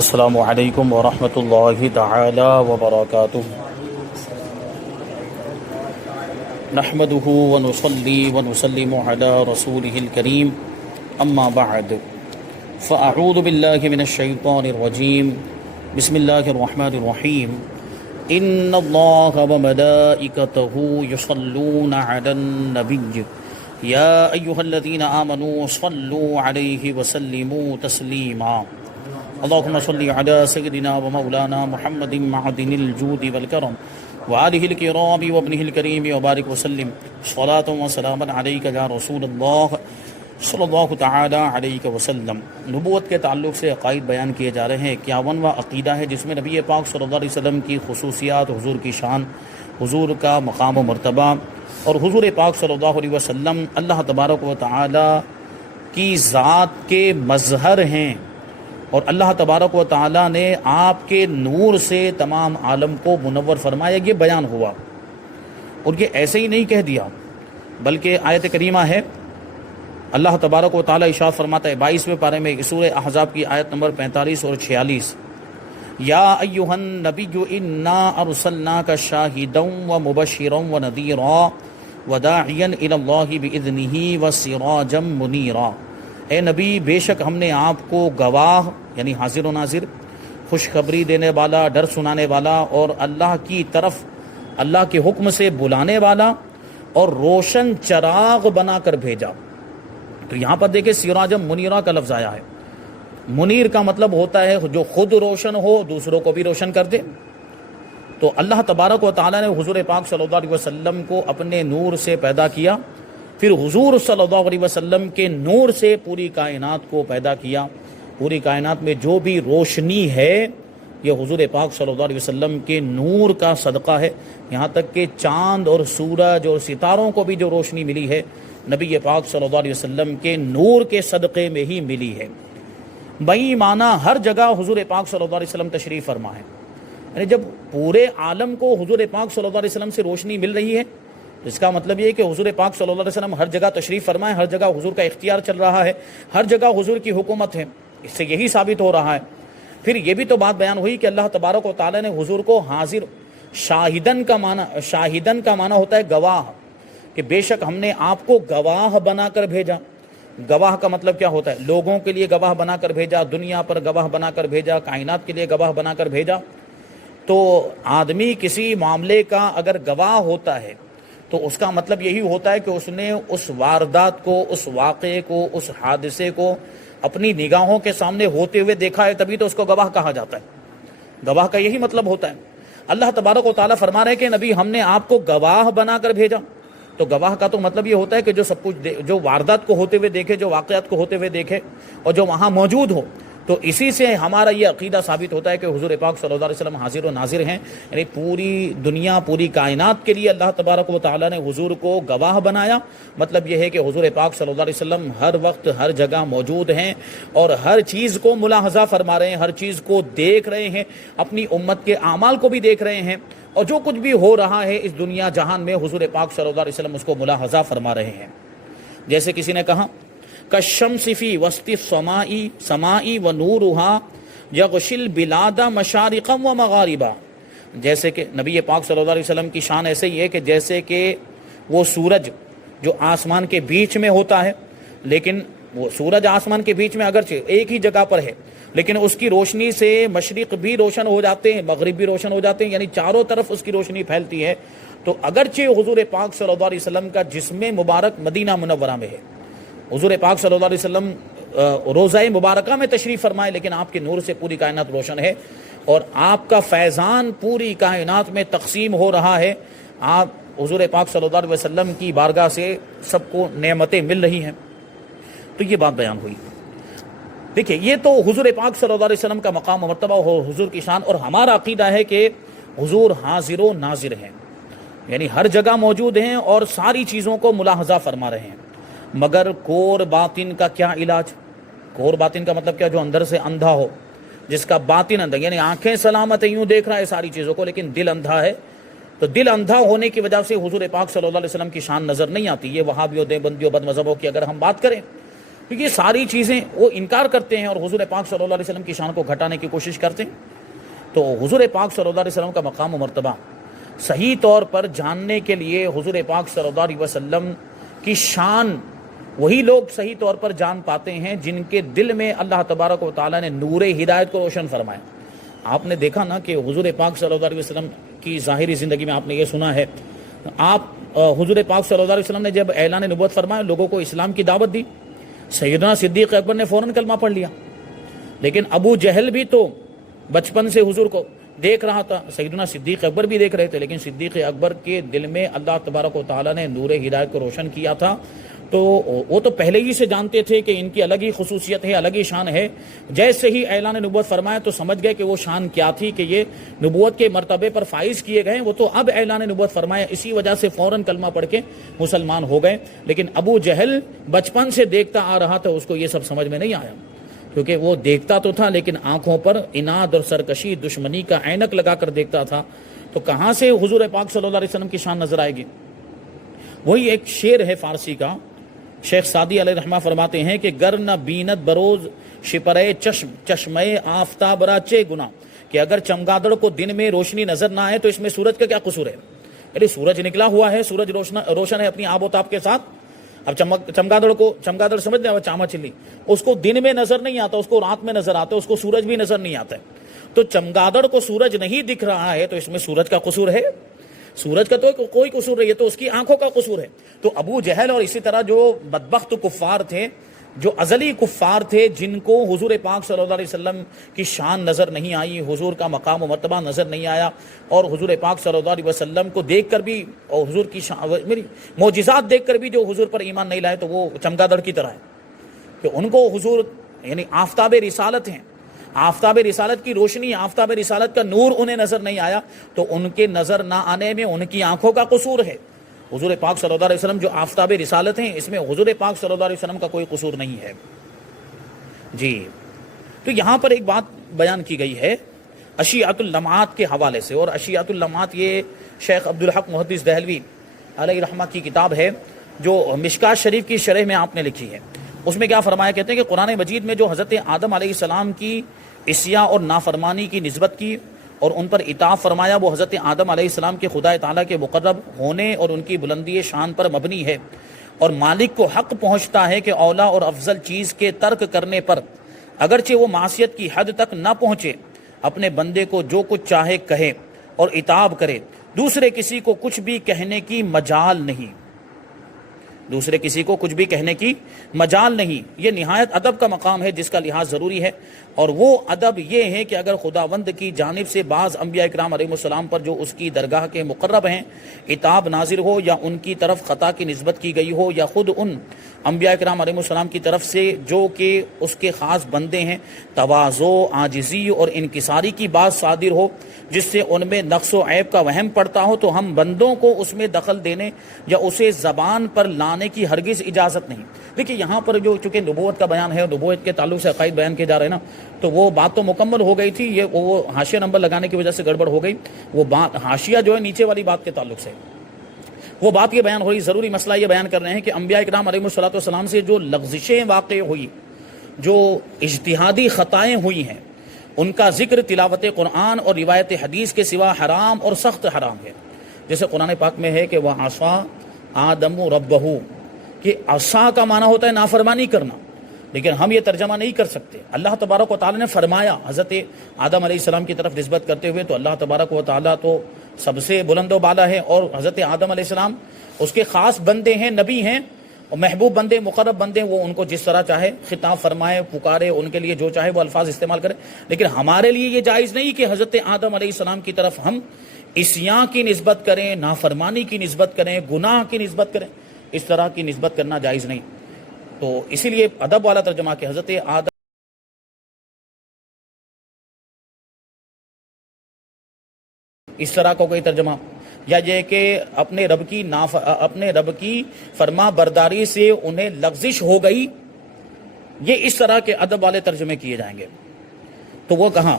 السلام علیکم ورحمۃ اللہ تعالی وبرکاتہ۔ نحمده ونصلي ونسلم على رسوله الكريم اما بعد فاعوذ بالله من الشیطان الرجیم بسم اللہ الرحمن الرحیم ان اللہ وملائکته یصلون علی النبی یا ایها الذین آمنوا صلوا علیہ وسلموا تسلیما۔ اللهم صل على سيدنا ومولانا محمد معدن الجود والكرم وآله الكرام وابنه الكريم وبارك وسلم صلاة وسلاما عليك يا رسول الله صلی اللہ تعالی علیہ وسلم۔ نبوت کے تعلق سے عقائد بیان کیے جا رہے ہیں۔ 51واں عقیدہ ہے جس میں نبی پاک صلی اللہ علیہ وسلم کی خصوصیات، حضور کی شان، حضور کا مقام و مرتبہ، اور حضور پاک صلی اللہ علیہ وسلم اللہ تبارک و تعالی کی ذات کے مظہر ہیں، اور اللہ تبارک و تعالی نے آپ کے نور سے تمام عالم کو منور فرمایا۔ یہ بیان ہوا، اور یہ ایسے ہی نہیں کہہ دیا بلکہ آیت کریمہ ہے، اللہ تبارک و تعالی ارشاد فرماتا ہے 22ویں پارے میں سورہ احزاب کی آیت نمبر 45 اور 46، یا ایھا النبی انا ارسلناک شاہدا ومبشرا ونذیرا وداعیا الی اللہ باذنہ وسراجا منیرا۔ اے نبی، بے شک ہم نے آپ کو گواہ یعنی حاضر و ناظر، خوشخبری دینے والا، ڈر سنانے والا، اور اللہ کی طرف اللہ کے حکم سے بلانے والا اور روشن چراغ بنا کر بھیجا۔ تو یہاں پر دیکھیں سراجم منیرا کا لفظ آیا ہے۔ منیر کا مطلب ہوتا ہے جو خود روشن ہو، دوسروں کو بھی روشن کر دے۔ تو اللہ تبارک و تعالی نے حضور پاک صلی اللہ علیہ وسلم کو اپنے نور سے پیدا کیا، پھر حضور صلی اللہ علیہ وسلم کے نور سے پوری کائنات کو پیدا کیا۔ پوری کائنات میں جو بھی روشنی ہے یہ حضور پاک صلی اللہ علیہ وسلم کے نور کا صدقہ ہے، یہاں تک کہ چاند اور سورج اور ستاروں کو بھی جو روشنی ملی ہے نبی پاک صلی اللہ علیہ وسلم کے نور کے صدقے میں ہی ملی ہے۔ بئی معنی ہر جگہ حضور پاک صلی اللہ علیہ وسلم تشریف فرما ہے، یعنی جب پورے عالم کو حضور پاک صلی اللہ علیہ وسلم سے روشنی مل رہی ہے، اس کا مطلب یہ ہے کہ حضور پاک صلی اللہ علیہ وسلم ہر جگہ تشریف فرمائے، ہر جگہ حضور کا اختیار چل رہا ہے، ہر جگہ حضور کی حکومت ہے۔ اس سے یہی ثابت ہو رہا ہے۔ پھر یہ بھی تو بات بیان ہوئی کہ اللہ تبارک و تعالی نے حضور کو حاضر، شاہدن کا معنی ہوتا ہے گواہ، کہ بے شک ہم نے آپ کو گواہ بنا کر بھیجا۔ گواہ کا مطلب کیا ہوتا ہے؟ لوگوں کے لیے گواہ بنا کر بھیجا، دنیا پر گواہ بنا کر بھیجا، کائنات کے لیے گواہ بنا کر بھیجا۔ تو آدمی کسی معاملے کا اگر گواہ ہوتا ہے تو اس کا مطلب یہی ہوتا ہے کہ اس نے اس واردات کو، اس واقعے کو، اس حادثے کو اپنی نگاہوں کے سامنے ہوتے ہوئے دیکھا ہے، تبھی تو اس کو گواہ کہا جاتا ہے۔ گواہ کا یہی مطلب ہوتا ہے۔ اللہ تبارک و تعالیٰ فرما رہے ہیں کہ نبی ہم نے آپ کو گواہ بنا کر بھیجا۔ تو گواہ کا تو مطلب یہ ہوتا ہے کہ جو سب کچھ جو واردات کو ہوتے ہوئے دیکھے، جو واقعات کو ہوتے ہوئے دیکھے اور جو وہاں موجود ہو۔ تو اسی سے ہمارا یہ عقیدہ ثابت ہوتا ہے کہ حضور پاک صلی اللہ علیہ وسلم حاضر و ناظر ہیں، یعنی پوری دنیا، پوری کائنات کے لیے اللہ تبارک و تعالیٰ نے حضور کو گواہ بنایا۔ مطلب یہ ہے کہ حضور پاک صلی اللہ علیہ وسلم ہر وقت ہر جگہ موجود ہیں اور ہر چیز کو ملاحظہ فرما رہے ہیں، ہر چیز کو دیکھ رہے ہیں، اپنی امت کے اعمال کو بھی دیکھ رہے ہیں، اور جو کچھ بھی ہو رہا ہے اس دنیا جہان میں حضور پاک صلی اللہ علیہ وسلم اس کو ملاحظہ فرما رہے ہیں۔ جیسے کسی نے کہا کالشمس فی وسط السماء ونورها یغشی البلاد مشارقا ومغاربا۔ جیسے کہ نبی پاک صلی اللہ علیہ وسلم کی شان ایسے ہی ہے کہ جیسے کہ وہ سورج جو آسمان کے بیچ میں ہوتا ہے، لیکن وہ سورج آسمان کے بیچ میں اگرچہ ایک ہی جگہ پر ہے، لیکن اس کی روشنی سے مشرق بھی روشن ہو جاتے ہیں، مغرب بھی روشن ہو جاتے ہیں، یعنی چاروں طرف اس کی روشنی پھیلتی ہے۔ تو اگرچہ حضور پاک صلی اللہ علیہ وسلم کا جسم مبارک مدینہ منورہ میں ہے، حضور پاک صلی اللہ علیہ وسلم روضہ مبارکہ میں تشریف فرمائے، لیکن آپ کے نور سے پوری کائنات روشن ہے، اور آپ کا فیضان پوری کائنات میں تقسیم ہو رہا ہے۔ آپ حضور پاک صلی اللہ علیہ وسلم کی بارگاہ سے سب کو نعمتیں مل رہی ہیں۔ تو یہ بات بیان ہوئی۔ دیکھیں، یہ تو حضور پاک صلی اللہ علیہ وسلم کا مقام و مرتبہ اور حضور کی شان، اور ہمارا عقیدہ ہے کہ حضور حاضر و ناظر ہیں، یعنی ہر جگہ موجود ہیں اور ساری چیزوں کو ملاحظہ فرما رہے ہیں۔ مگر کور باطن کا کیا علاج؟ کور باطن کا مطلب کیا؟ جو اندر سے اندھا ہو، جس کا باطن اندھا، یعنی آنکھیں سلامت ہیں، یوں دیکھ رہا ہے ساری چیزوں کو، لیکن دل اندھا ہے۔ تو دل اندھا ہونے کی وجہ سے حضور پاک صلی اللہ علیہ وسلم کی شان نظر نہیں آتی۔ یہ وہابیوں، دیوبندیوں، بد مذہبوں کی اگر ہم بات کریں کیونکہ یہ ساری چیزیں وہ انکار کرتے ہیں اور حضور پاک صلی اللہ علیہ وسلم کی شان کو گھٹانے کی کوشش کرتے ہیں. تو حضور پاک صلی اللہ علیہ وسلم کا مقام و مرتبہ صحیح طور پر جاننے کے لیے حضور پاک صلی اللہ علیہ وسلم کی شان وہی لوگ صحیح طور پر جان پاتے ہیں جن کے دل میں اللہ تبارک و تعالیٰ نے نور ہدایت کو روشن فرمایا. آپ نے دیکھا نا کہ حضور پاک صلی اللہ علیہ وسلم کی ظاہری زندگی میں آپ نے یہ سنا ہے, حضور پاک صلی اللہ علیہ وسلم نے جب اعلان نبوت فرمایا, لوگوں کو اسلام کی دعوت دی, سیدنا صدیق اکبر نے فوراً کلمہ پڑھ لیا. لیکن ابو جہل بھی تو بچپن سے حضور کو دیکھ رہا تھا, سیدنا صدیق اکبر بھی دیکھ رہے تھے, لیکن صدیق اکبر کے دل میں اللہ تبارک و تعالیٰ نے نور ہدایت کو روشن کیا تھا. تو وہ تو پہلے ہی سے جانتے تھے کہ ان کی الگ ہی خصوصیت ہے, الگ ہی شان ہے. جیسے ہی اعلان نبوت فرمایا تو سمجھ گئے کہ وہ شان کیا تھی, کہ یہ نبوت کے مرتبے پر فائز کیے گئے, وہ تو اب اعلان نبوت فرمایا, اسی وجہ سے فوراً کلمہ پڑھ کے مسلمان ہو گئے. لیکن ابو جہل بچپن سے دیکھتا آ رہا تھا, اس کو یہ سب سمجھ میں نہیں آیا, کیونکہ وہ دیکھتا تو تھا لیکن آنکھوں پر اناد اور سرکشی دشمنی کا عینک لگا کر دیکھتا تھا. تو کہاں سے حضور پاک صلی اللہ علیہ وسلم کی شان نظر آئے گی؟ وہی ایک شعر ہے فارسی کا, شیخ سعدی علیہ رحمہ فرماتے ہیں کہ گر نہ بینت بروز شپرے چشم چشمے آفتاب را چے گنا, کہ اگر چمگادڑ کو دن میں روشنی نظر نہ آئے تو اس میں سورج کا کیا قصور ہے؟ یعنی سورج نکلا ہوا ہے, سورج روشن ہے اپنی آب و تاب کے ساتھ. اب چمگادڑ سمجھ لیں, چاما چلی, اس کو دن میں نظر نہیں آتا, اس کو رات میں نظر آتا ہے, اس کو سورج بھی نظر نہیں آتا ہے. تو چمگادڑ کو سورج نہیں دکھ رہا ہے تو اس میں سورج کا قصور ہے؟ سورج کا تو کوئی قصور نہیں ہے, تو اس کی آنکھوں کا قصور ہے. تو ابو جہل اور اسی طرح جو بدبخت کفار تھے, جو ازلی کفار تھے, جن کو حضور پاک صلی اللہ علیہ وسلم کی شان نظر نہیں آئی, حضور کا مقام و مرتبہ نظر نہیں آیا, اور حضور پاک صلی اللہ علیہ وسلم کو دیکھ کر بھی اور حضور کی میری معجزات دیکھ کر بھی جو حضور پر ایمان نہیں لائے, تو وہ چمگادڑ کی طرح ہے کہ ان کو حضور یعنی آفتاب رسالت ہیں, آفتاب رسالت کی روشنی, آفتاب رسالت کا نور انہیں نظر نہیں آیا, تو ان کے نظر نہ آنے میں ان کی آنکھوں کا قصور ہے. حضور پاک صلی اللہ علیہ وسلم جو آفتاب رسالت ہیں, اس میں حضور پاک صلی اللہ علیہ وسلم کا کوئی قصور نہیں ہے. جی, تو یہاں پر ایک بات بیان کی گئی ہے اشیعۃ اللمعات کے حوالے سے, اور اشیعۃ اللمعات یہ شیخ عبدالحق محدث دہلوی علیہ رحمہ کی کتاب ہے جو مشکات شریف کی شرح میں آپ نے لکھی ہے. اس میں کیا فرمایا, کہتے ہیں کہ قرآن مجید میں جو حضرت آدم علیہ السلام کی عصیاں اور نافرمانی کی نسبت کی اور ان پر اطاعت فرمایا, وہ حضرت آدم علیہ السلام کے خدا تعالیٰ کے مقرب ہونے اور ان کی بلندی شان پر مبنی ہے, اور مالک کو حق پہنچتا ہے کہ اولا اور افضل چیز کے ترک کرنے پر اگرچہ وہ معصیت کی حد تک نہ پہنچے, اپنے بندے کو جو کچھ چاہے کہے اور اطاعت کرے, دوسرے کسی کو کچھ بھی کہنے کی مجال نہیں, دوسرے کسی کو کچھ بھی کہنے کی مجال نہیں. یہ نہایت ادب کا مقام ہے جس کا لحاظ ضروری ہے, اور وہ ادب یہ ہے کہ اگر خداوند کی جانب سے بعض انبیاء اکرام علیہ السلام پر جو اس کی درگاہ کے مقرب ہیں عتاب نازل ہو, یا ان کی طرف خطا کی نسبت کی گئی ہو, یا خود ان انبیاء اکرام علیہ السلام کی طرف سے جو کہ اس کے خاص بندے ہیں تواضع, عاجزی اور انکساری کی بات صادر ہو جس سے ان میں نقص و عیب کا وہم پڑتا ہو, تو ہم بندوں کو اس میں دخل دینے یا اسے زبان پر لانے کی ہرگز اجازت نہیں. دیکھیے یہاں پر جو چونکہ نبوت کا بیان ہے اور نبوت کے تعلق سے عقائد بیان کیے جا رہے ہیں نا, تو وہ بات تو مکمل ہو گئی تھی, یہ وہ حاشیہ نمبر لگانے کی وجہ سے گڑبڑ ہو گئی. وہ بات حاشیہ جو ہے نیچے والی بات کے تعلق سے وہ بات یہ بیان ہو رہی, ضروری مسئلہ یہ بیان کر رہے ہیں کہ انبیاء اکرام علیہ الصلوۃ والسلام سے جو لغزشیں واقع ہوئی, جو اجتہادی خطائیں ہوئی ہیں, ان کا ذکر تلاوت قرآن اور روایت حدیث کے سوا حرام اور سخت حرام ہے. جیسے قرآن پاک میں ہے کہ وہ عصا آدم ربہ, کہ عصا کا معنی ہوتا ہے نافرمانی کرنا, لیکن ہم یہ ترجمہ نہیں کر سکتے. اللہ تبارک و تعالیٰ نے فرمایا حضرت آدم علیہ السلام کی طرف نسبت کرتے ہوئے, تو اللہ تبارک و تعالیٰ تو سب سے بلند و بالا ہے, اور حضرت آدم علیہ السلام اس کے خاص بندے ہیں, نبی ہیں, اور محبوب بندے, مقرب بندے, وہ ان کو جس طرح چاہے خطاب فرمائے, پکارے, ان کے لیے جو چاہے وہ الفاظ استعمال کرے. لیکن ہمارے لیے یہ جائز نہیں کہ حضرت آدم علیہ السلام کی طرف ہم عصیاں کی نسبت کریں, نافرمانی کی نسبت کریں, گناہ کی نسبت کریں. اس طرح کی نسبت کرنا جائز نہیں. تو اسی لیے ادب والا ترجمہ کہ حضرت آدم اس طرح کا کوئی ترجمہ, یا یہ کہ اپنے رب کی فرما برداری سے انہیں لغزش ہو گئی, یہ اس طرح کے ادب والے ترجمے کیے جائیں گے. تو وہ کہاں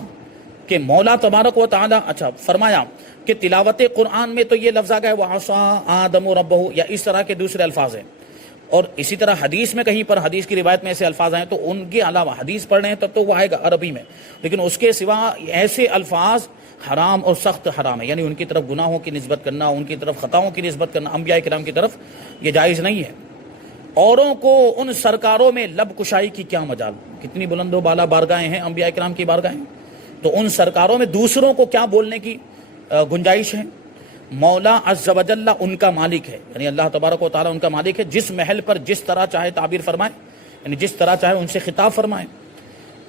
کہ مولا تبارک و تعالیٰ اچھا فرمایا کہ تلاوت قرآن میں تو یہ لفظ آ گیا وَعَصَىٰ آدَمُ رَبَّهُ, یا اس طرح کے دوسرے الفاظ ہیں. اور اسی طرح حدیث میں کہیں پر حدیث کی روایت میں ایسے الفاظ آئے تو ان کے علاوہ حدیث پڑھ رہے ہیں تب تو وہ آئے گا عربی میں، لیکن اس کے سوا ایسے الفاظ حرام اور سخت حرام ہے، یعنی ان کی طرف گناہوں کی نسبت کرنا، ان کی طرف خطاؤں کی نسبت کرنا انبیاء کرام کی طرف یہ جائز نہیں ہے۔ اوروں کو ان سرکاروں میں لب کشائی کی کیا مجال، کتنی بلند و بالا بارگاہیں ہیں انبیاء کرام کی بارگاہیں، تو ان سرکاروں میں دوسروں کو کیا بولنے کی گنجائش ہے۔ مولا عز و جل ان کا مالک ہے، یعنی اللہ تبارک و تعالیٰ ان کا مالک ہے، جس محل پر جس طرح چاہے تعبیر فرمائے، یعنی جس طرح چاہے ان سے خطاب فرمائے،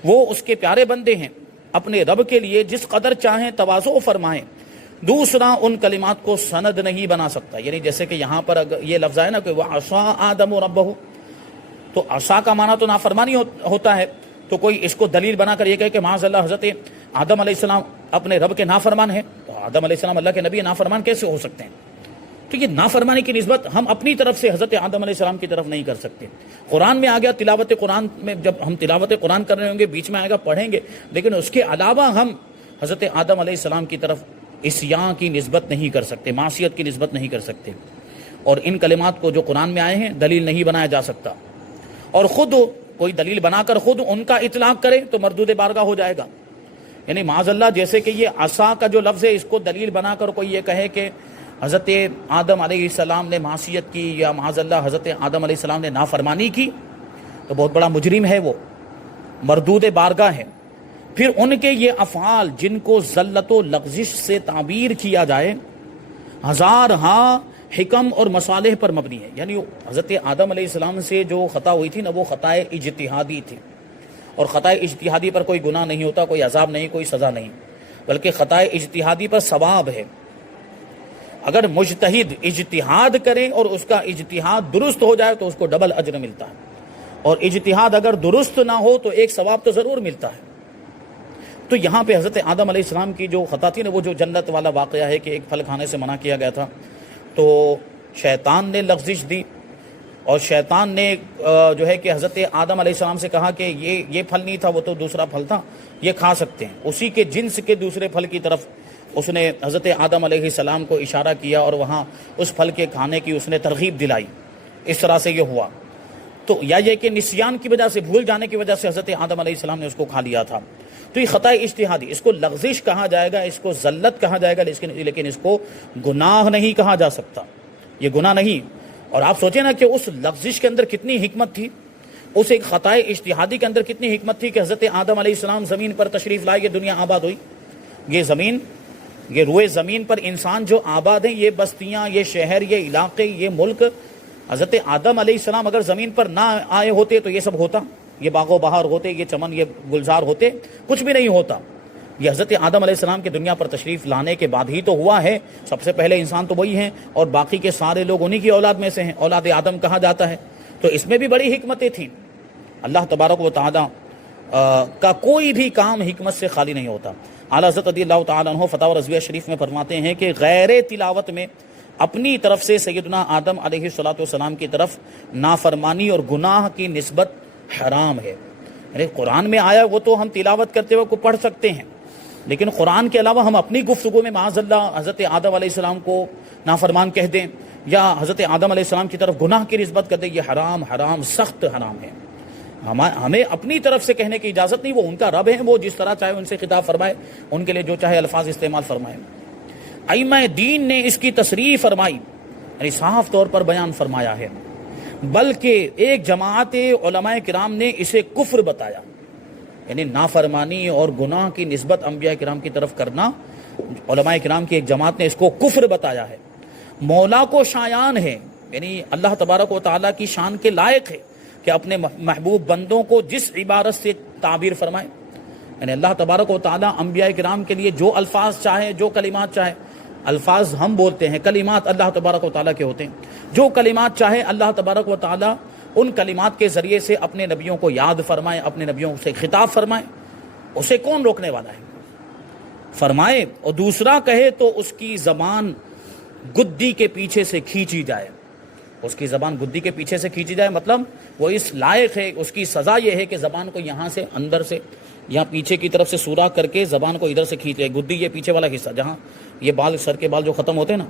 وہ اس کے پیارے بندے ہیں، اپنے رب کے لیے جس قدر چاہیں تواضع فرمائیں، دوسرا ان کلمات کو سند نہیں بنا سکتا۔ یعنی جیسے کہ یہاں پر اگر یہ لفظ ہے نا کہ وَعَصَىٰ آدَمُ رَبَّهُ، تو عصا کا معنی تو نافرمانی ہوتا ہے، تو کوئی اس کو دلیل بنا کر یہ کہے کہ معاذ اللہ حضرت آدم علیہ السلام اپنے رب کے نافرمان ہیں، تو آدم علیہ السلام اللہ کے نبی نافرمان کیسے ہو سکتے ہیں؟ تو یہ نافرمانی کی نسبت ہم اپنی طرف سے حضرت آدم علیہ السلام کی طرف نہیں کر سکتے۔ قرآن میں آ گیا، تلاوت قرآن میں جب ہم تلاوت قرآن کر رہے ہوں گے بیچ میں آئے گا پڑھیں گے، لیکن اس کے علاوہ ہم حضرت آدم علیہ السلام کی طرف عصیاں کی نسبت نہیں کر سکتے، معصیت کی نسبت نہیں کر سکتے، اور ان کلمات کو جو قرآن میں آئے ہیں دلیل نہیں بنایا جا سکتا، اور خود کوئی دلیل بنا کر خود ان کا اطلاق کرے تو مردود بارگاہ ہو جائے گا۔ یعنی معاذ اللہ جیسے کہ یہ عصا کا جو لفظ ہے اس کو دلیل بنا کر کوئی یہ کہے کہ حضرت آدم علیہ السلام نے معصیت کی، یا معاذ اللہ حضرت آدم علیہ السلام نے نافرمانی کی، تو بہت بڑا مجرم ہے، وہ مردود بارگاہ ہے۔ پھر ان کے یہ افعال جن کو ذلت و لغزش سے تعبیر کیا جائے ہزار ہاں حکم اور مصالح پر مبنی ہے۔ یعنی حضرت آدم علیہ السلام سے جو خطا ہوئی تھی نا، وہ خطائے اجتہادی تھی، اور خطائے اجتہادی پر کوئی گناہ نہیں ہوتا، کوئی عذاب نہیں، کوئی سزا نہیں، بلکہ خطائے اجتہادی پر ثواب ہے۔ اگر مجتہد اجتہاد کرے اور اس کا اجتہاد درست ہو جائے تو اس کو ڈبل اجر ملتا ہے، اور اجتہاد اگر درست نہ ہو تو ایک ثواب تو ضرور ملتا ہے۔ تو یہاں پہ حضرت آدم علیہ السلام کی جو خطا تھی نا، وہ جو جنت والا واقعہ ہے کہ ایک پھل کھانے سے منع کیا گیا تھا، تو شیطان نے لغزش دی، اور شیطان نے جو ہے کہ حضرت آدم علیہ السلام سے کہا کہ یہ پھل نہیں تھا، وہ تو دوسرا پھل تھا، یہ کھا سکتے ہیں۔ اسی کے جنس کے دوسرے پھل کی طرف اس نے حضرت آدم علیہ السلام کو اشارہ کیا، اور وہاں اس پھل کے کھانے کی اس نے ترغیب دلائی۔ اس طرح سے یہ ہوا، تو یا یہ کہ نسیان کی وجہ سے، بھول جانے کی وجہ سے حضرت آدم علیہ السلام نے اس کو کھا لیا تھا۔ تو یہ خطا اجتہادی، اس کو لغزش کہا جائے گا، اس کو ذلت کہا جائے گا، لیکن اس کو گناہ نہیں کہا جا سکتا، یہ گناہ نہیں۔ اور آپ سوچیں نا کہ اس لغزش کے اندر کتنی حکمت تھی، اس ایک خطا اجتہادی کے اندر کتنی حکمت تھی کہ حضرت آدم علیہ السلام زمین پر تشریف لائے، یہ دنیا آباد ہوئی، یہ زمین، یہ روئے زمین پر انسان جو آباد ہیں، یہ بستیاں، یہ شہر، یہ علاقے، یہ ملک، حضرت آدم علیہ السلام اگر زمین پر نہ آئے ہوتے تو یہ سب ہوتا، یہ باغ و بہار ہوتے، یہ چمن، یہ گلزار ہوتے، کچھ بھی نہیں ہوتا۔ یہ حضرت آدم علیہ السلام کے دنیا پر تشریف لانے کے بعد ہی تو ہوا ہے۔ سب سے پہلے انسان تو وہی ہیں، اور باقی کے سارے لوگ انہی کی اولاد میں سے ہیں، اولاد آدم کہا جاتا ہے۔ تو اس میں بھی بڑی حکمتیں تھیں۔ اللہ تبارک و تعالیٰ کا کوئی بھی کام حکمت سے خالی نہیں ہوتا۔ اعلیٰ حضرت رضی اللہ تعالیٰ عنہ فتاوی رضویہ شریف میں فرماتے ہیں کہ غیر تلاوت میں اپنی طرف سے سیدنا آدم علیہ السلام کی طرف نافرمانی اور گناہ کی نسبت حرام ہے۔ یعنی قرآن میں آیا وہ تو ہم تلاوت کرتے ہوئے کو پڑھ سکتے ہیں، لیکن قرآن کے علاوہ ہم اپنی گفتگو میں معاذ اللہ حضرت آدم علیہ السلام کو نافرمان کہہ دیں، یا حضرت آدم علیہ السلام کی طرف گناہ کی نسبت کر دیں، یہ حرام سخت حرام ہے۔ ہمیں اپنی طرف سے کہنے کی اجازت نہیں، وہ ان کا رب ہے، وہ جس طرح چاہے ان سے خطاب فرمائے، ان کے لیے جو چاہے الفاظ استعمال فرمائے۔ ائمہ دین نے اس کی تصریح فرمائی، یعنی صاف طور پر بیان فرمایا ہے، بلکہ ایک جماعت علماء کرام نے اسے کفر بتایا، یعنی نافرمانی اور گناہ کی نسبت انبیاء کرام کی طرف کرنا، علماء کرام کی ایک جماعت نے اس کو کفر بتایا ہے۔ مولا کو شایان ہے، یعنی اللہ تبارک و تعالیٰ کی شان کے لائق ہے کہ اپنے محبوب بندوں کو جس عبارت سے تعبیر فرمائے، یعنی اللہ تبارک و تعالیٰ انبیاء کرام کے لیے جو الفاظ چاہے، جو کلمات چاہے، الفاظ ہم بولتے ہیں، کلمات اللہ تبارک و تعالیٰ کے ہوتے ہیں، جو کلمات چاہے اللہ تبارک و تعالیٰ ان کلمات کے ذریعے سے اپنے نبیوں کو یاد فرمائے، اپنے نبیوں سے خطاب فرمائے، اسے کون روکنے والا ہے؟ فرمائے، اور دوسرا کہے تو اس کی زبان گدی کے پیچھے سے کھینچی جائے، اس کی زبان گدی کے پیچھے سے کھینچی جائے، مطلب وہ اس لائق ہے، اس کی سزا یہ ہے کہ زبان کو یہاں سے اندر سے، یہاں پیچھے کی طرف سے سوراخ کر کے زبان کو ادھر سے کھینچے، گدی یہ پیچھے والا حصہ جہاں یہ بال، سر کے بال جو ختم ہوتے ہیں نا،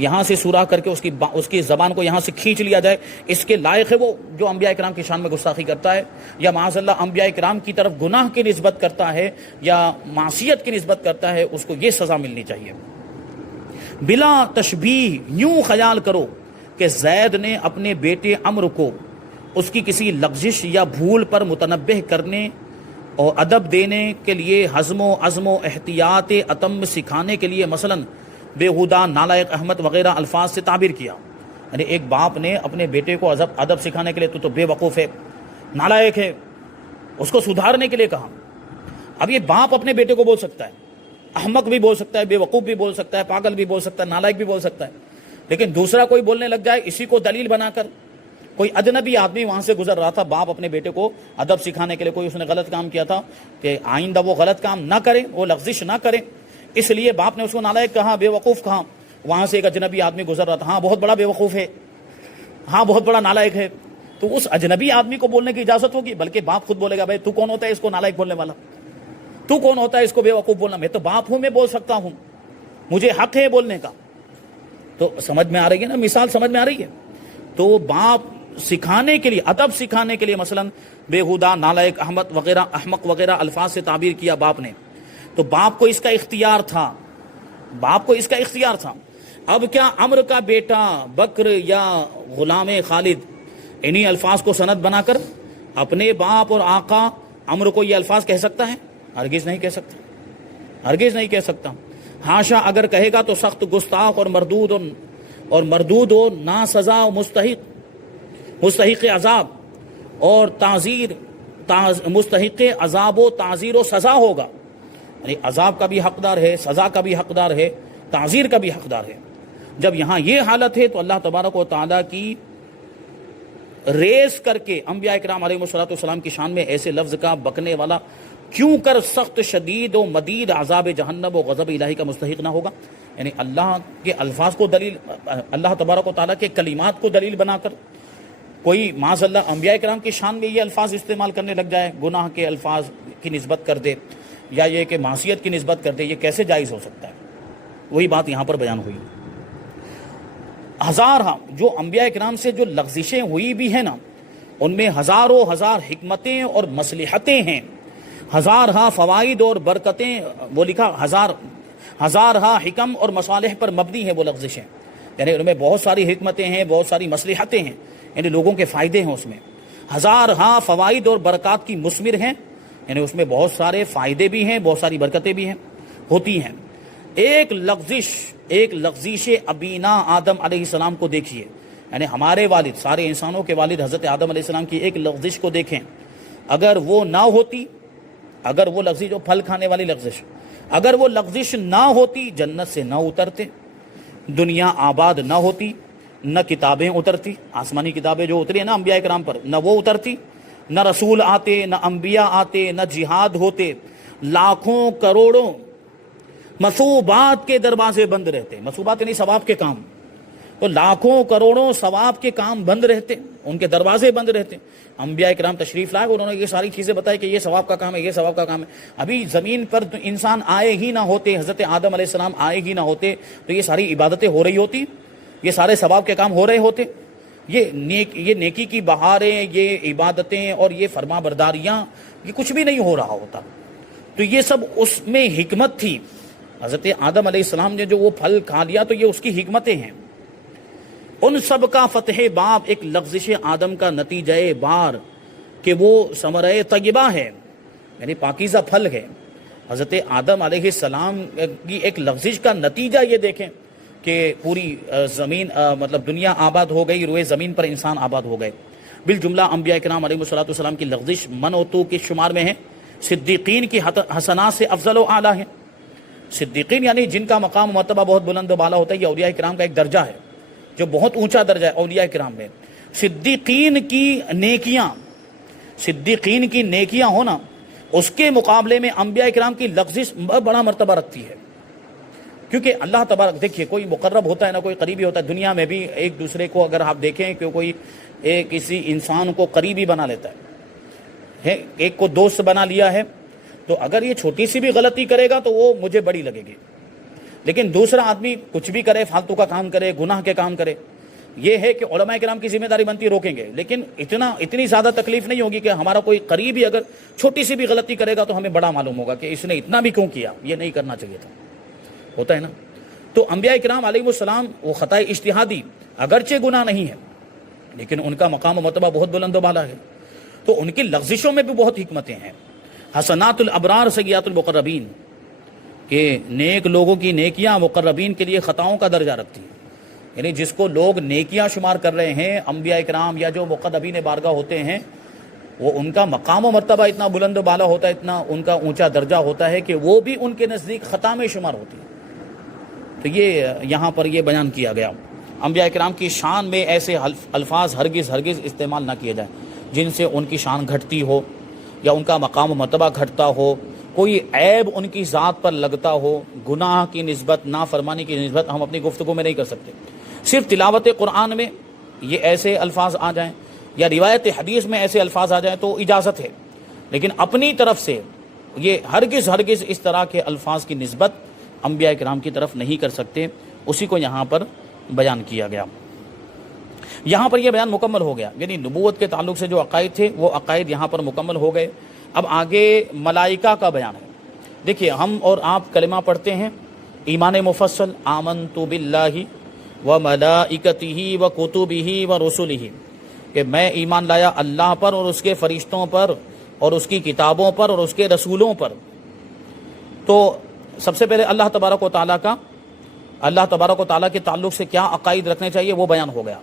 یہاں سے سوراخ کر کے اس کی زبان کو یہاں سے کھینچ لیا جائے، اس کے لائق ہے وہ جو انبیاء کرام کی شان میں گستاخی کرتا ہے یا معاذ اللہ انبیاء کرام کی طرف گناہ کی نسبت کرتا ہے یا معصیت کی نسبت کرتا ہے، اس کو یہ سزا ملنی چاہیے۔ بلا تشبیہ یوں خیال کرو کہ زید نے اپنے بیٹے عمرو کو اس کی کسی لغزش یا بھول پر متنبہ کرنے اور ادب دینے کے لیے حزم و عزم و احتیاط اتم سکھانے کے لیے مثلاً بےہودہ، نالائق، احمد وغیرہ الفاظ سے تعبیر کیا۔ یعنی ایک باپ نے اپنے بیٹے کو ادب سکھانے کے لیے تو بے وقوف ہے، نالائق ہے، اس کو سدھارنے کے لیے کہا۔ اب یہ باپ اپنے بیٹے کو بول سکتا ہے، احمق بھی بول سکتا ہے، بے وقوف بھی بول سکتا ہے، پاگل بھی بول سکتا ہے، نالائق بھی بول سکتا ہے، لیکن دوسرا کوئی بولنے لگ جائے اسی کو دلیل بنا کر، کوئی اجنبی آدمی وہاں سے گزر رہا تھا، باپ اپنے بیٹے کو ادب سکھانے کے لیے، کوئی اس نے غلط کام کیا تھا کہ آئندہ وہ غلط کام نہ کرے، وہ لغزش نہ کرے، اس لیے باپ نے اس کو نالائق کہا، بے وقوف کہا۔ وہاں سے ایک اجنبی آدمی گزر رہا تھا، ہاں بہت بڑا بے وقوف ہے، ہاں بہت بڑا نالائق ہے، تو اس اجنبی آدمی کو بولنے کی اجازت ہوگی، بلکہ باپ خود بولے گا بھائی تو کون ہوتا ہے اس کو نالائق بولنے والا، تو کون ہوتا ہے اس کو بے وقوف بولنا، میں تو باپ ہوں، میں بول سکتا ہوں، مجھے حق ہے بولنے کا۔ تو سمجھ میں آ رہی ہے نا، مثال سمجھ میں آ رہی ہے۔ تو باپ سکھانے کے لیے، ادب سکھانے کے لیے مثلا بےہودہ، نالائق، احمق وغیرہ الفاظ سے تعبیر کیا باپ نے، تو باپ کو اس کا اختیار تھا، باپ کو اس کا اختیار تھا۔ اب کیا عمرو کا بیٹا بکر یا غلام خالد انہی الفاظ کو سند بنا کر اپنے باپ اور آقا عمرو کو یہ الفاظ کہہ سکتا ہے؟ ہرگز نہیں کہہ سکتا، ہرگز نہیں کہہ سکتا۔ ہاشا، اگر کہے گا تو سخت گستاخ اور مردود و نا سزا و مستحق عذاب اور مستحق عذاب و تعزیر و سزا ہوگا، یعنی عذاب کا بھی حقدار ہے، سزا کا بھی حقدار ہے، تعزیر کا بھی حقدار ہے۔ جب یہاں یہ حالت ہے تو اللہ تبارک و تعالیٰ کی ریز کر کے انبیاء کرام علیہ السلام کی شان میں ایسے لفظ کا بکنے والا کیوں کر سخت شدید و مدید عذاب جہنم و غضب الہی کا مستحق نہ ہوگا؟ یعنی اللہ کے الفاظ کو دلیل، اللہ تبارک و تعالیٰ کے کلمات کو دلیل بنا کر کوئی معاذ اللہ انبیاء کرام کی شان میں یہ الفاظ استعمال کرنے لگ جائے، گناہ کے الفاظ کی نسبت کر دے یا یہ کہ معصیت کی نسبت کر دے، یہ کیسے جائز ہو سکتا ہے؟ وہی بات یہاں پر بیان ہوئی۔ ہزارہ جو انبیاء کرام سے جو لغزشیں ہوئی بھی ہیں نا، ان میں ہزاروں ہزار حکمتیں اور مصلحتیں ہیں، ہزارہ فوائد اور برکتیں، وہ لکھا ہزارہ حکم اور مصالح پر مبنی ہے وہ لغزشیں، یعنی ان میں بہت ساری حکمتیں ہیں، بہت ساری مصلحتیں ہیں، یعنی لوگوں کے فائدے ہیں اس میں۔ ہزارہ فوائد اور برکات کی مثمر ہیں، یعنی اس میں بہت سارے فائدے بھی ہیں، بہت ساری برکتیں بھی ہیں، ہوتی ہیں۔ ایک لغزش ابینا آدم علیہ السلام کو دیکھیے، یعنی ہمارے والد، سارے انسانوں کے والد حضرت آدم علیہ السلام کی ایک لغزش کو دیکھیں، اگر وہ نہ ہوتی، اگر وہ لغزش جو پھل کھانے والی لغزش، اگر وہ لغزش نہ ہوتی جنت سے نہ اترتے، دنیا آباد نہ ہوتی، نہ کتابیں اترتی، آسمانی کتابیں جو اتری ہیں نا انبیاء کرام پر، نہ وہ اترتی، نہ رسول آتے، نہ انبیاء آتے، نہ جہاد ہوتے، لاکھوں کروڑوں مثوبات کے دروازے بند رہتے، مثوبات یعنی ثواب کے کام، تو لاکھوں کروڑوں ثواب کے کام بند رہتے، ان کے دروازے بند رہتے۔ انبیاء کرام تشریف لائے، انہوں نے یہ ساری چیزیں بتائی کہ یہ ثواب کا کام ہے، یہ ثواب کا کام ہے۔ ابھی زمین پر انسان آئے ہی نہ ہوتے، حضرت آدم علیہ السلام آئے ہی نہ ہوتے، تو یہ ساری عبادتیں ہو رہی ہوتی، یہ سارے ثواب کے کام ہو رہے ہوتے، یہ نیکی کی بہاریں، یہ عبادتیں اور یہ فرما برداریاں، یہ کچھ بھی نہیں ہو رہا ہوتا۔ تو یہ سب اس میں حکمت تھی، حضرت آدم علیہ السلام نے جو وہ پھل کھا لیا تو یہ اس کی حکمتیں ہیں۔ ان سب کا فتح باب ایک لغزش آدم کا نتیجہ بار کہ وہ ثمرہ طیبہ ہے، یعنی پاکیزہ پھل ہے۔ حضرت آدم علیہ السلام کی ایک لغزش کا نتیجہ یہ دیکھیں کہ پوری زمین مطلب دنیا آباد ہو گئی، روئے زمین پر انسان آباد ہو گئے۔ بالجملہ انبیاء کرام علیہ السلام کی لغزش من و تو کے شمار میں ہے، صدیقین کی حسنات سے افضل و اعلیٰ ہیں۔ صدیقین یعنی جن کا مقام و مرتبہ بہت بلند و بالا ہوتا ہے، یہ اولیاء کرام کا ایک درجہ ہے جو بہت اونچا درجہ ہے اولیاء کرام میں۔ صدیقین کی نیکیاں ہونا، اس کے مقابلے میں انبیاء کرام کی لغزش بڑا مرتبہ رکھتی ہے، کیونکہ اللہ تبارک، دیکھیے کوئی مقرب ہوتا ہے نہ کوئی قریبی ہوتا ہے۔ دنیا میں بھی ایک دوسرے کو اگر آپ دیکھیں کہ کوئی کسی انسان کو قریبی بنا لیتا ہے، ایک کو دوست بنا لیا ہے، تو اگر یہ چھوٹی سی بھی غلطی کرے گا تو وہ مجھے بڑی لگے گی، لیکن دوسرا آدمی کچھ بھی کرے، فالتو کا کام کرے، گناہ کے کام کرے، یہ ہے کہ علماء کرام کی ذمہ داری بنتی ہے روکیں گے، لیکن اتنی زیادہ تکلیف نہیں ہوگی کہ ہمارا کوئی قریبی اگر چھوٹی سی بھی غلطی کرے گا تو ہمیں بڑا معلوم ہوگا کہ اس نے اتنا بھی کیوں کیا، یہ نہیں کرنا چاہیے تھا، ہوتا ہے نا۔ تو انبیاء کرام علیہ السلام وہ خطا اجتہادی اگرچہ گناہ نہیں ہے لیکن ان کا مقام و مرتبہ بہت بلند و بالا ہے، تو ان کی لغزشوں میں بھی بہت حکمتیں ہیں۔ حسنات الابرار سیئات المقربین، کہ نیک لوگوں کی نیکیاں مقربین کے لیے خطاؤں کا درجہ رکھتی ہیں، یعنی جس کو لوگ نیکیاں شمار کر رہے ہیں، انبیاء کرام یا جو مقربین بارگاہ ہوتے ہیں، وہ ان کا مقام و مرتبہ اتنا بلند و بالا ہوتا ہے، اتنا ان کا اونچا درجہ ہوتا ہے کہ وہ بھی ان کے نزدیک خطا میں شمار ہوتی ہے۔ تو یہ یہاں پر یہ بیان کیا گیا، انبیاء کرام کی شان میں ایسے الفاظ ہرگز استعمال نہ کیے جائیں جن سے ان کی شان گھٹتی ہو یا ان کا مقام و مرتبہ گھٹتا ہو، کوئی عیب ان کی ذات پر لگتا ہو، گناہ کی نسبت، نافرمانی کی نسبت ہم اپنی گفتگو میں نہیں کر سکتے۔ صرف تلاوت قرآن میں یہ ایسے الفاظ آ جائیں یا روایت حدیث میں ایسے الفاظ آ جائیں تو اجازت ہے، لیکن اپنی طرف سے یہ ہرگز اس طرح کے الفاظ کی نسبت انبیاء کرام کی طرف نہیں کر سکتے، اسی کو یہاں پر بیان کیا گیا۔ یہاں پر یہ بیان مکمل ہو گیا، یعنی نبوت کے تعلق سے جو عقائد تھے وہ عقائد یہاں پر مکمل ہو گئے۔ اب آگے ملائکہ کا بیان ہے۔ دیکھیے ہم اور آپ کلمہ پڑھتے ہیں ایمان مفصل، آمنت باللہ وملائکتہ وکتبہ ورسلہ، کہ میں ایمان لایا اللہ پر اور اس کے فرشتوں پر اور اس کی کتابوں پر اور اس کے رسولوں پر۔ تو سب سے پہلے اللہ تبارک و تعالیٰ کے تعلق سے کیا عقائد رکھنے چاہیے وہ بیان ہو گیا۔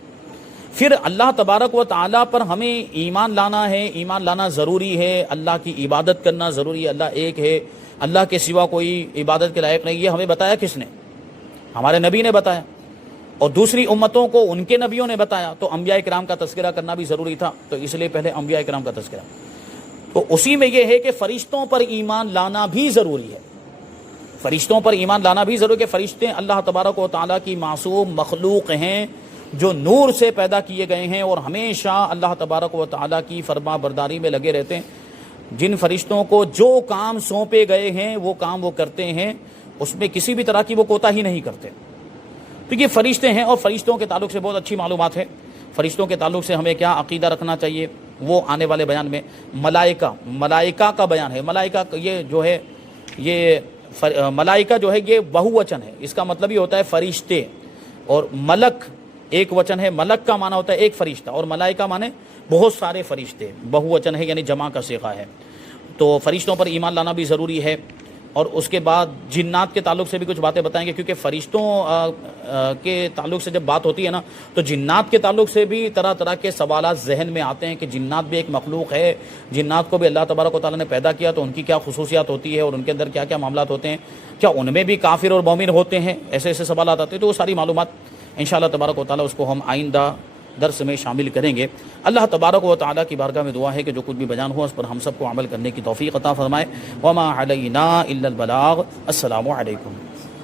پھر اللہ تبارک و تعالیٰ پر ہمیں ایمان لانا ہے، ایمان لانا ضروری ہے، اللہ کی عبادت کرنا ضروری ہے، اللہ ایک ہے، اللہ کے سوا کوئی عبادت کے لائق نہیں، یہ ہمیں بتایا کس نے؟ ہمارے نبی نے بتایا، اور دوسری امتوں کو ان کے نبیوں نے بتایا، تو انبیاء کرام کا تذکرہ کرنا بھی ضروری تھا، تو اس لیے پہلے انبیاء کرام کا تذکرہ۔ تو اسی میں یہ ہے کہ فرشتوں پر ایمان لانا بھی ضروری ہے، فرشتوں پر ایمان لانا بھی ضروری ہے کہ فرشتے اللہ تبارک و تعالیٰ کی معصوم مخلوق ہیں جو نور سے پیدا کیے گئے ہیں اور ہمیشہ اللہ تبارک و تعالیٰ کی فرما برداری میں لگے رہتے ہیں۔ جن فرشتوں کو جو کام سونپے گئے ہیں وہ کام وہ کرتے ہیں، اس میں کسی بھی طرح کی وہ کوتاہی نہیں کرتے۔ تو یہ فرشتے ہیں، اور فرشتوں کے تعلق سے بہت اچھی معلومات ہے۔ فرشتوں کے تعلق سے ہمیں کیا عقیدہ رکھنا چاہیے وہ آنے والے بیان میں۔ ملائکہ کا بیان ہے۔ ملائکہ یہ جو ہے ملائکہ جو ہے یہ بہو وچن ہے، اس کا مطلب یہ ہوتا ہے فرشتے، اور ملک ایک وچن ہے، ملک کا معنی ہوتا ہے ایک فرشتہ، اور ملائکہ معنی بہت سارے فرشتے، بہو وچن ہے یعنی جمع کا صیغہ ہے۔ تو فرشتوں پر ایمان لانا بھی ضروری ہے، اور اس کے بعد جنات کے تعلق سے بھی کچھ باتیں بتائیں گے، کیونکہ فرشتوں کے تعلق سے جب بات ہوتی ہے نا تو جنات کے تعلق سے بھی طرح طرح کے سوالات ذہن میں آتے ہیں کہ جنات بھی ایک مخلوق ہے، جنات کو بھی اللہ تبارک و تعالیٰ نے پیدا کیا تو ان کی کیا خصوصیات ہوتی ہے اور ان کے اندر کیا کیا معاملات ہوتے ہیں، کیا ان میں بھی کافر اور مومن ہوتے ہیں، ایسے سوالات آتے ہیں۔ تو وہ ساری معلومات انشاءاللہ تبارک و تعالیٰ اس کو ہم آئندہ درس میں شامل کریں گے۔ اللہ تبارک و تعالیٰ کی بارگاہ میں دعا ہے کہ جو کچھ بھی بیان ہوا اس پر ہم سب کو عمل کرنے کی توفیق عطا فرمائے۔ وما علینا الا البلاغ۔ السلام علیکم۔